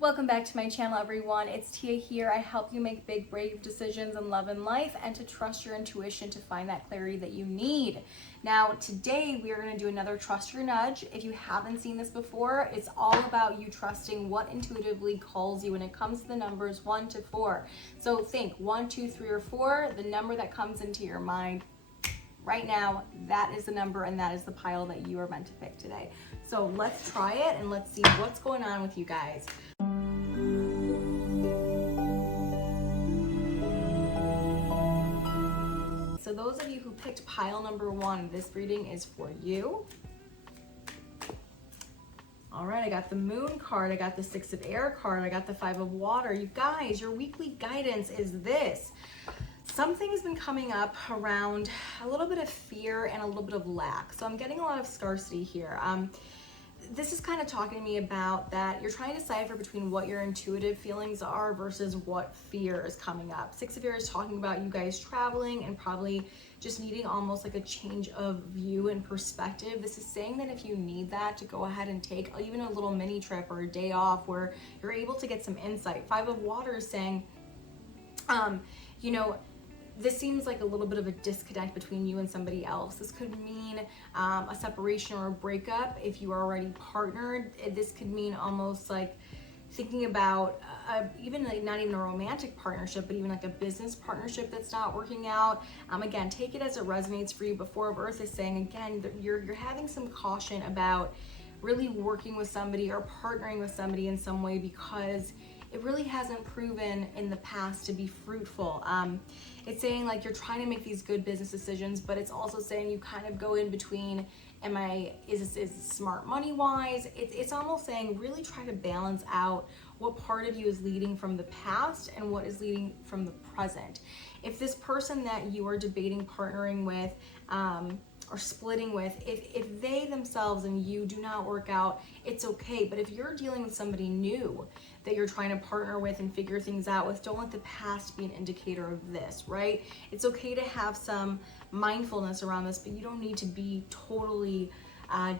Welcome back to my channel, everyone. It's Tia here. I help you make big, brave decisions in love and life and to trust your intuition to find that clarity that you need. Now, today we are going to do another Trust Your Nudge. If you haven't seen this before, it's all about you trusting what intuitively calls you when it comes to the numbers 1 to 4. So think 1, 2, 3, or 4, the number that comes into your mind right now, that is the number and that is the pile that you are meant to pick today. So let's try it and let's see what's going on with you guys. So those of you who picked pile number 1, this reading is for you. All right, I got the Moon card, I got the 6 of Air card, I got the 5 of Water. You guys, your weekly guidance is this. Something's been coming up around a little bit of fear and a little bit of lack. So I'm getting a lot of scarcity here. This is kind of talking to me about that you're trying to decipher between what your intuitive feelings are versus what fear is coming up. 6 of Air is talking about you guys traveling and probably just needing almost like a change of view and perspective. This is saying that if you need that, to go ahead and take even a little mini trip or a day off where you're able to get some insight. 5 of Water is saying, this seems like a little bit of a disconnect between you and somebody else. This could mean a separation or a breakup. If you are already partnered, this could mean almost like thinking about even like not even a romantic partnership, but even like a business partnership that's not working out. Again, take it as it resonates for you. But 4 of Earth is saying, again, you're having some caution about really working with somebody or partnering with somebody in some way because it really hasn't proven in the past to be fruitful. It's saying like you're trying to make these good business decisions, but it's also saying you kind of go in between, is this smart money wise? It's almost saying really try to balance out what part of you is leading from the past and what is leading from the present. If this person that you are debating partnering with, or splitting with, if they themselves and you do not work out, it's okay. But if you're dealing with somebody new that you're trying to partner with and figure things out with, don't let the past be an indicator of this, right? It's okay to have some mindfulness around this, but you don't need to be totally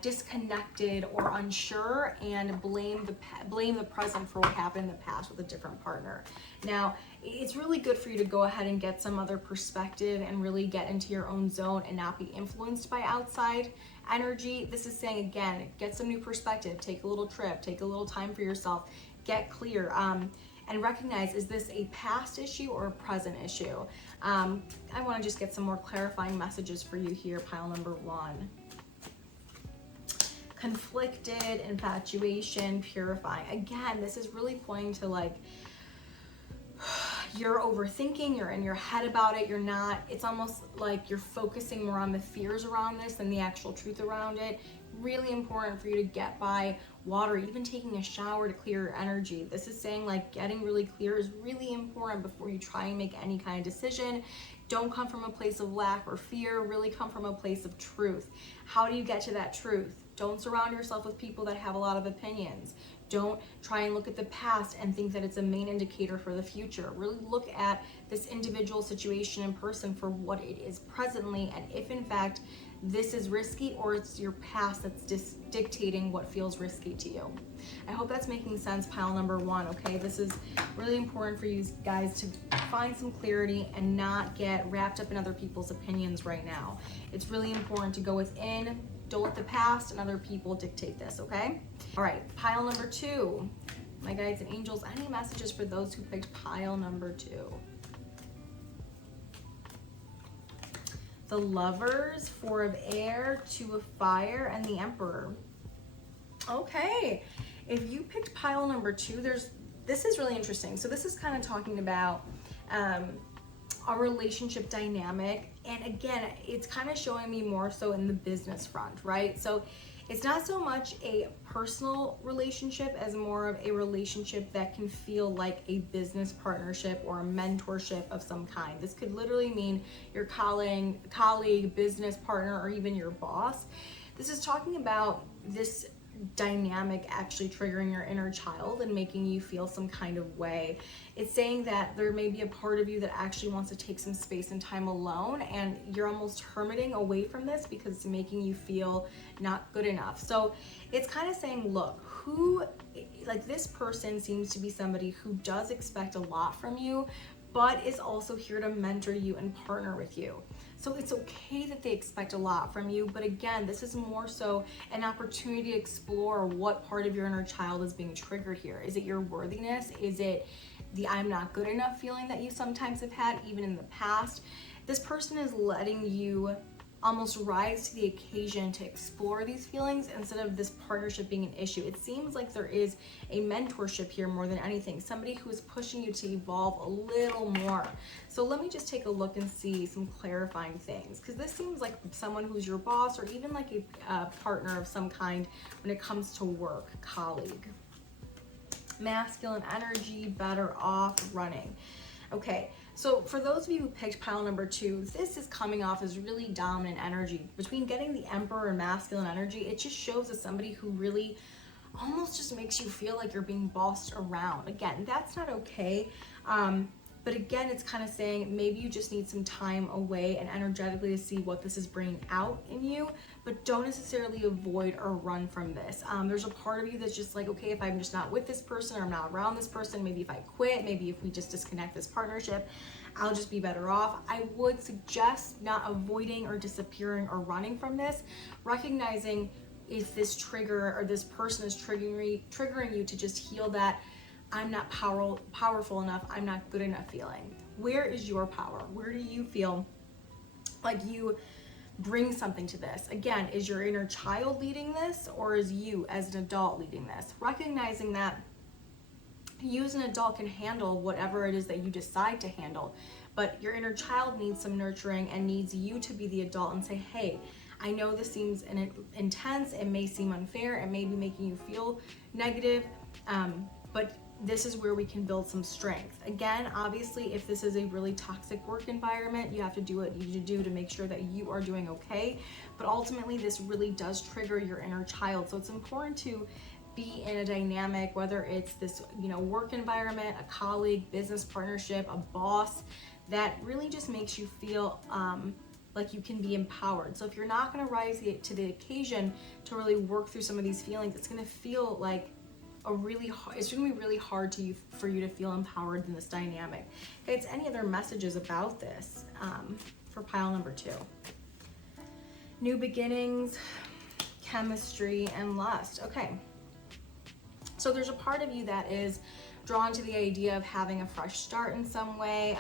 disconnected or unsure and blame the present for what happened in the past with a different partner. Now, it's really good for you to go ahead and get some other perspective and really get into your own zone and not be influenced by outside energy. This is saying, again, get some new perspective, take a little trip, take a little time for yourself, get clear, and recognize, is this a past issue or a present issue? I want to just get some more clarifying messages for you here, pile number 1. Conflicted, infatuation, purifying. Again, this is really pointing to like you're overthinking, you're in your head about it, you're not, it's almost like you're focusing more on the fears around this than the actual truth around it. Really important for you to get by water, even taking a shower to clear your energy. This is saying like getting really clear is really important before you try and make any kind of decision. Don't come from a place of lack or fear, really come from a place of truth. How do you get to that truth? Don't surround yourself with people that have a lot of opinions. Don't try and look at the past and think that it's a main indicator for the future. Really look at this individual situation and person for what it is presently, and if in fact this is risky or it's your past that's dictating what feels risky to you. I hope that's making sense, pile number 1, okay? This is really important for you guys to find some clarity and not get wrapped up in other people's opinions right now. It's really important to go within. Don't let the past and other people dictate this, okay? All right, pile number 2. My guides and angels, any messages for those who picked pile number 2? The Lovers, 4 of Air, 2 of Fire, and the Emperor. Okay, if you picked pile number 2, this is really interesting. So this is kind of talking about a relationship dynamic, and again, it's kind of showing me more so in the business front, right? So it's not so much a personal relationship as more of a relationship that can feel like a business partnership or a mentorship of some kind. This could literally mean your colleague, business partner, or even your boss. This is talking about this dynamic actually triggering your inner child and making you feel some kind of way. It's saying that there may be a part of you that actually wants to take some space and time alone, and you're almost hermiting away from this because it's making you feel not good enough. So it's kind of saying, look, like this person seems to be somebody who does expect a lot from you, but is also here to mentor you and partner with you. So it's okay that they expect a lot from you, but again, this is more so an opportunity to explore what part of your inner child is being triggered here. Is it your worthiness? Is it the I'm not good enough feeling that you sometimes have had even in the past? This person is letting you almost rise to the occasion to explore these feelings instead of this partnership being an issue. It seems like there is a mentorship here more than anything, somebody who is pushing you to evolve a little more. So let me just take a look and see some clarifying things, because this seems like someone who's your boss or even like a partner of some kind when it comes to work, colleague. Masculine energy, better off, running. Okay, so for those of you who picked pile number 2, this is coming off as really dominant energy. Between getting the Emperor and masculine energy, it just shows as somebody who really almost just makes you feel like you're being bossed around. Again, that's not okay. But again, it's kind of saying maybe you just need some time away and energetically to see what this is bringing out in you, but don't necessarily avoid or run from this. There's a part of you that's just like, okay, if I'm just not with this person or I'm not around this person, maybe if I quit, maybe if we just disconnect this partnership, I'll just be better off. I would suggest not avoiding or disappearing or running from this, recognizing if this trigger or this person is triggering you to just heal that I'm not powerful enough, I'm not good enough feeling. Where is your power? Where do you feel like you bring something to this? Again, is your inner child leading this, or is you as an adult leading this? Recognizing that you as an adult can handle whatever it is that you decide to handle, but your inner child needs some nurturing and needs you to be the adult and say, hey, I know this seems intense, it may seem unfair, it may be making you feel negative, but this is where we can build some strength. Again, obviously, if this is a really toxic work environment, you have to do what you need to do to make sure that you are doing okay. But ultimately, this really does trigger your inner child. So it's important to be in a dynamic, whether it's this, work environment, a colleague, business partnership, a boss, that really just makes you feel like you can be empowered. So if you're not going to rise to the occasion to really work through some of these feelings, it's going to feel like it's going to be really hard for you to feel empowered in this dynamic. Okay, it's any other messages about this for pile number 2. New beginnings, chemistry, and lust. Okay, so there's a part of you that is drawn to the idea of having a fresh start in some way.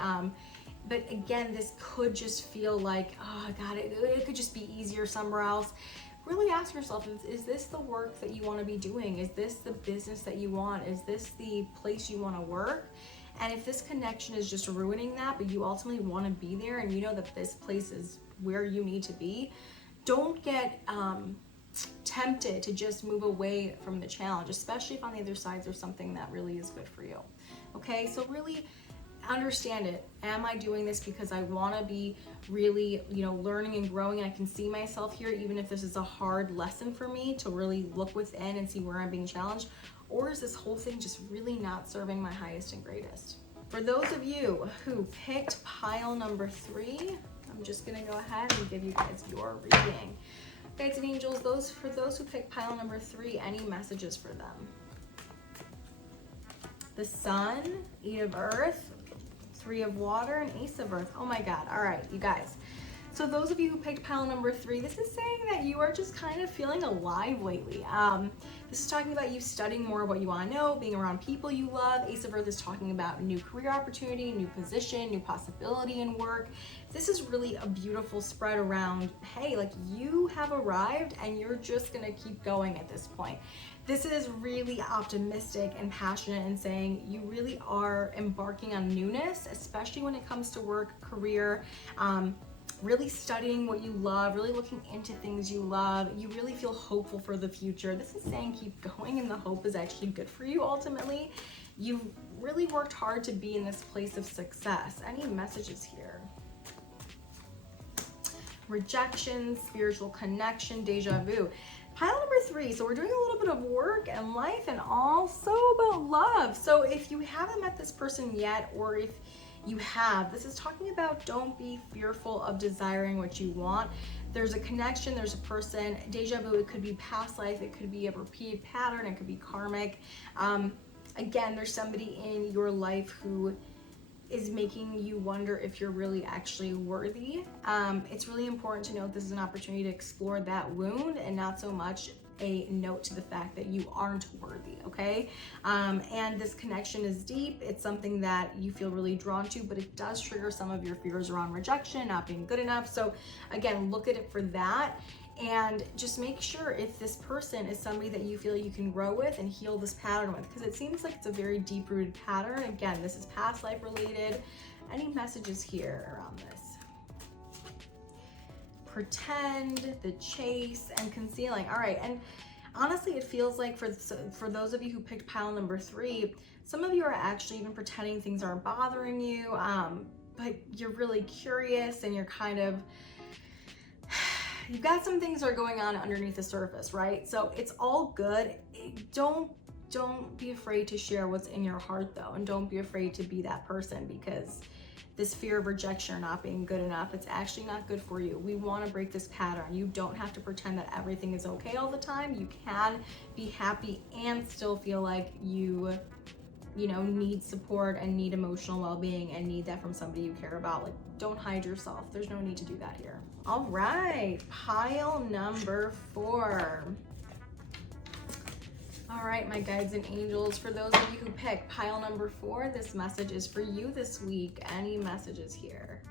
But again, this could just feel like, oh God, it could just be easier somewhere else. Really ask yourself, is this the work that you want to be doing? Is this the business that you want? Is this the place you want to work? And if this connection is just ruining that, but you ultimately want to be there and you know that this place is where you need to be, don't get tempted to just move away from the challenge, especially if on the other side there's something that really is good for you. Okay, so really understand it. Am I doing this because I want to be really, learning and growing, and I can see myself here, even if this is a hard lesson for me to really look within and see where I'm being challenged? Or is this whole thing just really not serving my highest and greatest? For those of you who picked pile number 3, I'm just going to go ahead and give you guys your reading. Guides and angels, for those who picked pile number 3, any messages for them? The Sun, 8 of Earth, 3 of Water, and Ace of Earth. Oh my God. All right, you guys. So those of you who picked pile number 3, this is saying that you are just kind of feeling alive lately. This is talking about you studying more of what you want to know, being around people you love. Ace of Earth is talking about new career opportunity, new position, new possibility in work. This is really a beautiful spread around, hey, like you have arrived and you're just going to keep going at this point. This is really optimistic and passionate and saying you really are embarking on newness, especially when it comes to work, career, really studying what you love, really looking into things you love. You really feel hopeful for the future. This is saying keep going, and the hope is actually good for you ultimately. You've really worked hard to be in this place of success. Any messages here? Rejection, spiritual connection, deja vu. Pile number 3, so we're doing a little bit of work and life and also about love. So if you haven't met this person yet, or if you have, this is talking about don't be fearful of desiring what you want. there's a connection, there's a person. Deja vu, it could be past life, it could be a repeated pattern, it could be karmic. Again, there's somebody in your life who is making you wonder if you're really actually worthy. It's really important to note this is an opportunity to explore that wound and not so much a note to the fact that you aren't worthy, okay? And this connection is deep. It's something that you feel really drawn to, but it does trigger some of your fears around rejection, not being good enough. So again, look at it for that. And just make sure if this person is somebody that you feel you can grow with and heal this pattern with, because it seems like it's a very deep-rooted pattern. Again, this is past life related. Any messages here around this? Pretend, the chase, and concealing. All right, and honestly, it feels like for those of you who picked pile number 3, some of you are actually even pretending things aren't bothering you, but you're really curious and you're kind of, you've got some things that are going on underneath the surface, right? So it's all good. Don't be afraid to share what's in your heart though, and don't be afraid to be that person, because this fear of rejection or not being good enough, it's actually not good for you. We want to break this pattern. You don't have to pretend that everything is okay all the time. You can be happy and still feel like you need support and need emotional well-being and need that from somebody you care about. Like, don't hide yourself. There's no need to do that here. All right, pile number 4. All right, my guides and angels, for those of you who picked pile number 4, this message is for you this week. Any messages here?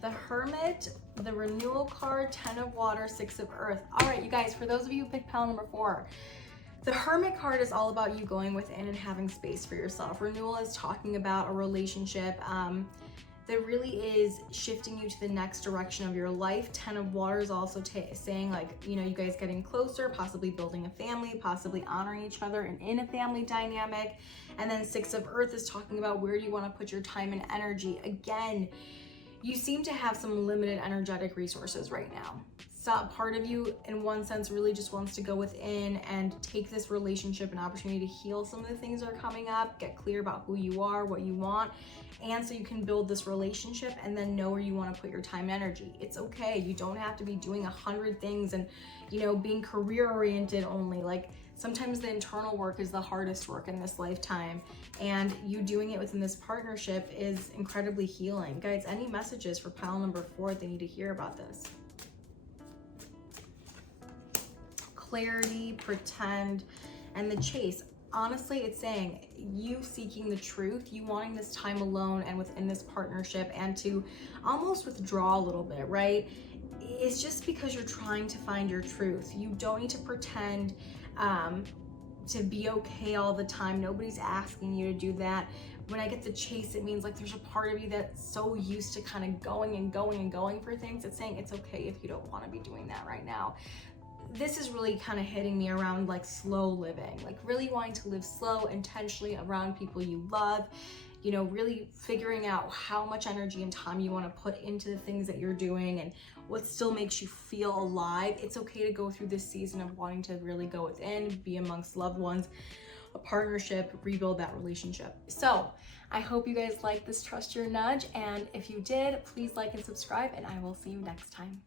The Hermit, the Renewal card, 10 of Water, 6 of Earth. All right, you guys, for those of you who picked pile number 4, the Hermit card is all about you going within and having space for yourself. Renewal is talking about a relationship that really is shifting you to the next direction of your life. 10 of Water is also saying, like, you guys getting closer, possibly building a family, possibly honoring each other and in a family dynamic. And then 6 of Earth is talking about where you want to put your time and energy. Again, you seem to have some limited energetic resources right now. So part of you, in one sense, really just wants to go within and take this relationship an opportunity to heal some of the things that are coming up, get clear about who you are, what you want, and so you can build this relationship and then know where you want to put your time and energy. It's okay. You don't have to be doing 100 things and, being career oriented only. Like, sometimes the internal work is the hardest work in this lifetime, and you doing it within this partnership is incredibly healing. Guys, any messages for pile number 4 they need to hear about this? Clarity, pretend, and the chase. Honestly, it's saying you seeking the truth, you wanting this time alone and within this partnership, and to almost withdraw a little bit, right? It's just because you're trying to find your truth. You don't need to pretend to be okay all the time. Nobody's asking you to do that. When I get the chase, it means like there's a part of you that's so used to kind of going and going and going for things. It's saying it's okay if you don't want to be doing that right now. This is really kind of hitting me around like slow living, like really wanting to live slow, intentionally around people you love, really figuring out how much energy and time you want to put into the things that you're doing and what still makes you feel alive. It's okay to go through this season of wanting to really go within, be amongst loved ones, a partnership, rebuild that relationship. So I hope you guys like this Trust Your Nudge, and if you did, please like and subscribe, and I will see you next time.